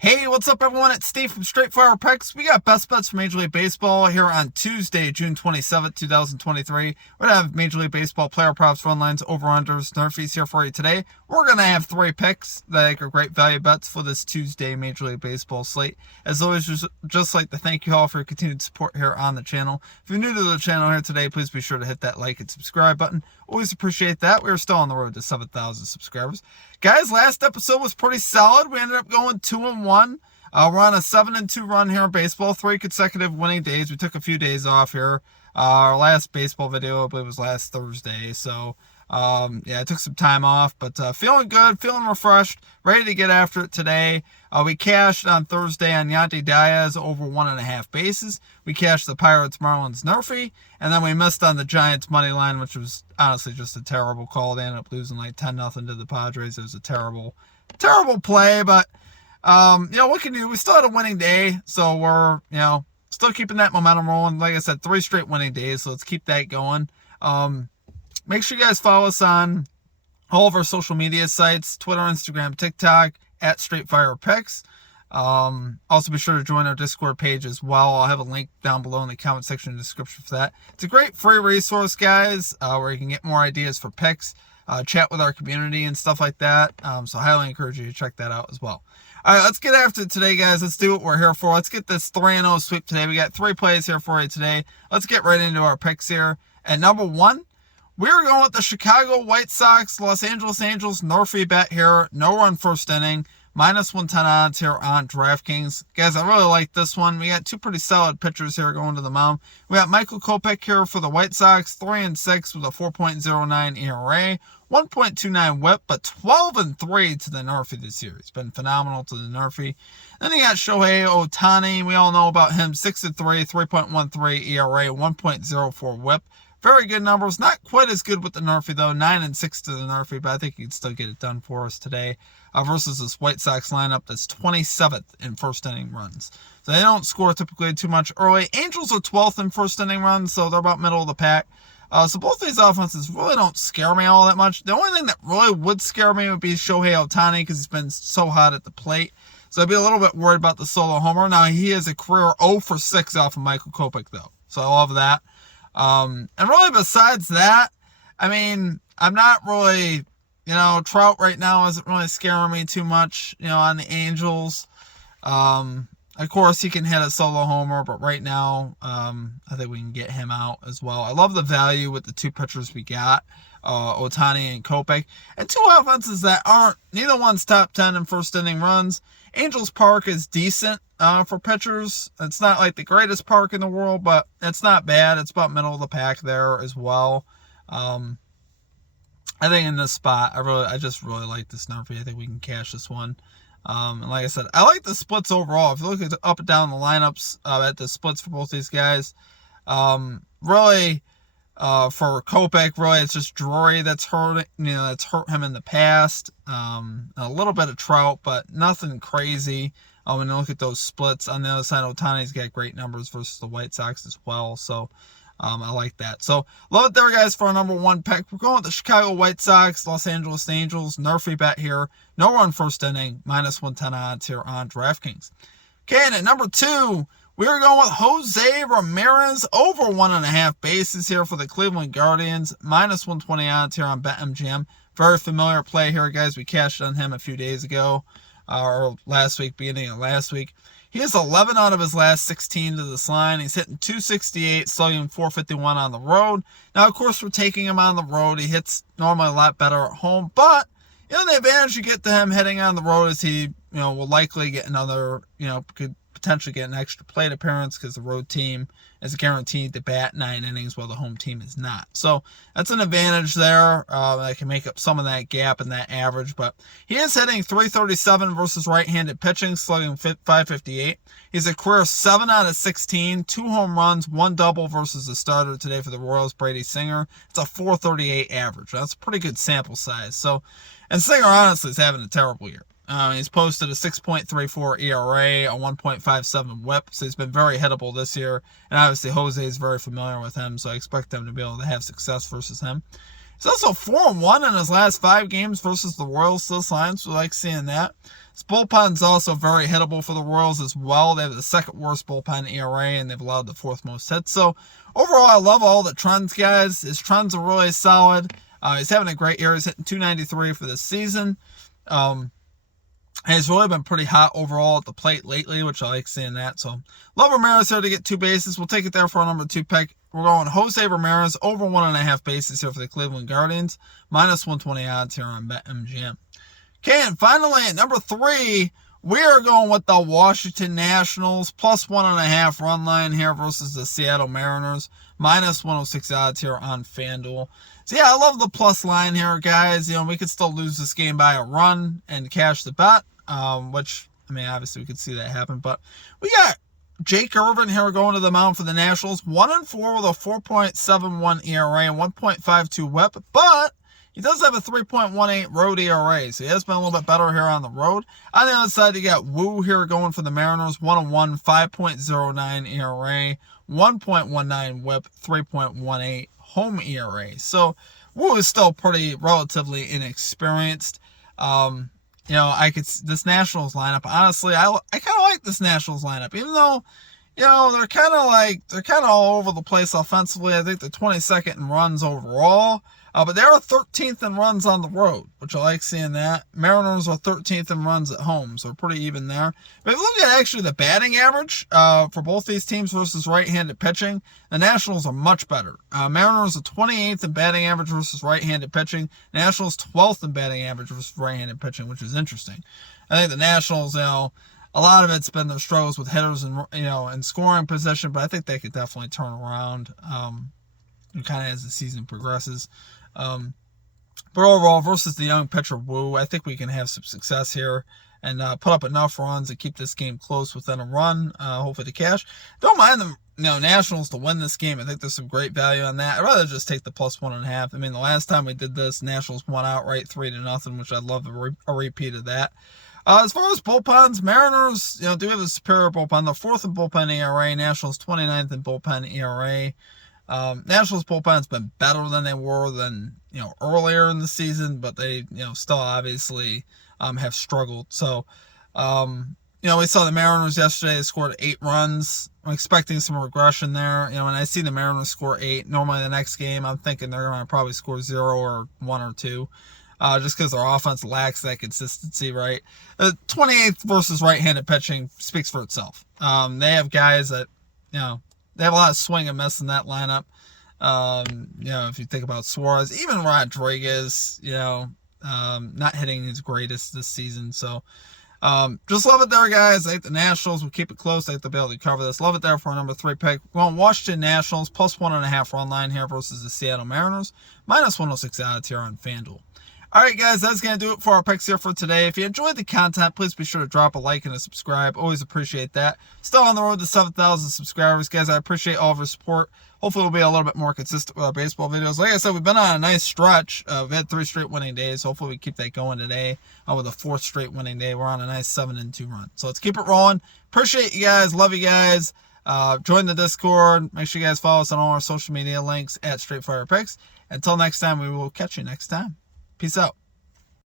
Hey, what's up, everyone? It's Steve from Straight Fire Picks. We got best bets for Major League Baseball here on Tuesday, June 27th, 2023. We're going to have Major League Baseball player props, run lines, over-unders, NRFIs here for you today. We're going to have 3 picks that I think are great value bets for this Tuesday Major League Baseball slate. As always, just like to thank you all for your continued support here on the channel. If you're new to the channel here today, please be sure to hit that like and subscribe button. Always appreciate that. We're still on the road to 7,000 subscribers. Guys, last episode was pretty solid. We ended up going 2-1. We're on a 7-2 run here in baseball, 3 consecutive winning days. We took a few days off here. Our last baseball video, I believe, was last Thursday. So, I took some time off, but feeling good, feeling refreshed, ready to get after it today. We cashed on Thursday on Yandy Diaz over 1.5 bases. We cashed the Pirates Marlins NRFI, and then we missed on the Giants money line, which was honestly just a terrible call. They ended up losing like 10-0 to the Padres. It was a terrible play, but what can you do? We still had a winning day, so we're, still keeping that momentum rolling. Like I said, 3 straight winning days, so let's keep that going. Make sure you guys follow us on all of our social media sites, Twitter, Instagram, TikTok, at Straight Fire Picks. Also be sure to join our Discord page as well. I'll have a link down below in the comment section and description for that. It's a great free resource, guys, where you can get more ideas for picks, chat with our community and stuff like that. So I highly encourage you to check that out as well. All right, let's get after it today, guys. Let's do what we're here for. Let's get this 3-0 sweep today. We got 3 plays here for you today. Let's get right into our picks here. At number 1, we're going with the Chicago White Sox, Los Angeles Angels NRFI bet here. No run first inning. -110 odds here on DraftKings. Guys, I really like this one. We got 2 pretty solid pitchers here going to the mound. We got Michael Kopech here for the White Sox, 3-6 with a 4.09 ERA, 1.29 whip, but 12-3 to the NRFI this year. He's been phenomenal to the NRFI. Then you got Shohei Ohtani. We all know about him, 6-3, 3.13 ERA, 1.04 whip. Very good numbers. Not quite as good with the NRFI, though. 9-6 to the NRFI, but I think he can still get it done for us today. Versus this White Sox lineup that's 27th in first inning runs. So they don't score typically too much early. Angels are 12th in first inning runs, so they're about middle of the pack. So both these offenses really don't scare me all that much. The only thing that really would scare me would be Shohei Ohtani because he's been so hot at the plate. So I'd be a little bit worried about the solo homer. Now, he is a career 0-for-6 off of Michael Kopech, though. So I love that. And really besides that, I'm not really, Trout right now isn't really scaring me too much, on the Angels. Of course, he can hit a solo homer, but right now, I think we can get him out as well. I love the value with the 2 pitchers we got, Ohtani and Kopech. And 2 offenses that neither one's top 10 in first inning runs. Angels Park is decent for pitchers. It's not like the greatest park in the world, but it's not bad. It's about middle of the pack there as well. I think in this spot, I just really like this NRFI. I think we can cash this one. And like I said, I like the splits overall. If you look at the up and down the lineups at the splits for both these guys, really for Kopech, really it's just Drury that's hurt. That's hurt him in the past. A little bit of Trout, but nothing crazy. When you look at those splits on the other side, Ohtani's got great numbers versus the White Sox as well. So I like that. So love it there, guys, for our number 1 pick. We're going with the Chicago White Sox, Los Angeles Angels, NRFI bet here. No run first inning, -110 odds here on DraftKings. Okay, and at number 2, we're going with Jose Ramirez over 1.5 bases here for the Cleveland Guardians, -120 odds here on BetMGM. Very familiar play here, guys. We cashed on him a few days ago, or last week, beginning of last week. He has 11 out of his last 16 to this line. He's hitting .268, slugging .451 on the road. Now, of course, we're taking him on the road. He hits normally a lot better at home, but the advantage you get to him hitting on the road is he, will likely get another, could potentially get an extra plate appearance because the road team is guaranteed to bat 9 innings while the home team is not. So that's an advantage there that can make up some of that gap in that average. But he is hitting .337 versus right-handed pitching, slugging .558. He's a career 7 out of 16, 2 home runs, 1 double versus the starter today for the Royals, Brady Singer. It's a .438 average. That's a pretty good sample size. So, and Singer honestly is having a terrible year. He's posted a 6.34 ERA, a 1.57 whip, so he's been very hittable this year. And obviously, Jose is very familiar with him, so I expect them to be able to have success versus him. He's also 4-1 in his last 5 games versus the Royals this line, so we like seeing that. His bullpen's also very hittable for the Royals as well. They have the second worst bullpen ERA, and they've allowed the 4th most hits. So overall, I love all the trends, guys. His trends are really solid. He's having a great year. He's hitting .293 for this season. And he's really been pretty hot overall at the plate lately, which I like seeing that. So love Ramirez here to get 2 bases. We'll take it there for our number 2 pick. We're going Jose Ramirez over 1.5 bases here for the Cleveland Guardians. -120 odds here on BetMGM. Okay, and finally at number 3, we are going with the Washington Nationals +1.5 run line here versus the Seattle Mariners. -106 odds here on FanDuel. So yeah, I love the plus line here, guys. You know, we could still lose this game by a run and cash the bet, which, I mean, obviously we could see that happen. But we got Jake Irvin here going to the mound for the Nationals. 1-4 with a 4.71 ERA and 1.52 whip, but he does have a 3.18 road ERA, so he has been a little bit better here on the road. On the other side, you got Wu here going for the Mariners. 1-1, 5.09 ERA, 1.19 whip, 3.18 home ERA. So Wu is still pretty relatively inexperienced. You know, this Nationals lineup, honestly, I kind of like this Nationals lineup, even though, you know, they're kind of all over the place offensively. I think they're 22nd in runs overall, but they are 13th in runs on the road, which I like seeing that. Mariners are 13th in runs at home, so pretty even there. But if you look at actually the batting average for both these teams versus right-handed pitching, the Nationals are much better. Mariners are 28th in batting average versus right-handed pitching. Nationals 12th in batting average versus right-handed pitching, which is interesting. I think the Nationals, you know, a lot of it's been their struggles with hitters and, you know, and scoring position, but I think they could definitely turn around kind of as the season progresses. But overall, versus the young pitcher Wu, I think we can have some success here and put up enough runs to keep this game close within a run, hopefully to cash. Don't mind the Nationals to win this game. I think there's some great value on that. I'd rather just take the +1.5. I mean, the last time we did this, Nationals won outright 3-0, which I'd love a repeat of that. As far as bullpens, Mariners, you know, do have a superior bullpen. They're 4th in bullpen ERA. Nationals 29th in bullpen ERA. Nationals bullpen's been better than they were earlier in the season, but they, you know, still obviously have struggled. So, you know, we saw the Mariners yesterday. They scored 8 runs. I'm expecting some regression there. You know, when I see the Mariners score 8, normally the next game I'm thinking they're going to probably score 0 or 1 or 2. Just because their offense lacks that consistency, right? 28th versus right-handed pitching speaks for itself. They have guys that, you know, they have a lot of swing and miss in that lineup. You know, if you think about Suarez, even Rodriguez, you know, not hitting his greatest this season. So, just love it there, guys. I think the Nationals will keep it close. I think they'll be able to cover this. Love it there for our number 3 pick. We're on Washington Nationals +1.5 run line here versus the Seattle Mariners. -106 odds here on FanDuel. All right, guys, that's going to do it for our picks here for today. If you enjoyed the content, please be sure to drop a like and a subscribe. Always appreciate that. Still on the road to 7,000 subscribers. Guys, I appreciate all of your support. Hopefully, we'll be a little bit more consistent with our baseball videos. Like I said, we've been on a nice stretch. We've had 3 straight winning days. Hopefully, we keep that going today with a 4th straight winning day. We're on a nice 7-2 run. So let's keep it rolling. Appreciate you guys. Love you guys. Join the Discord. Make sure you guys follow us on all our social media links at Straightfire Picks. Until next time, we will catch you next time. Peace out.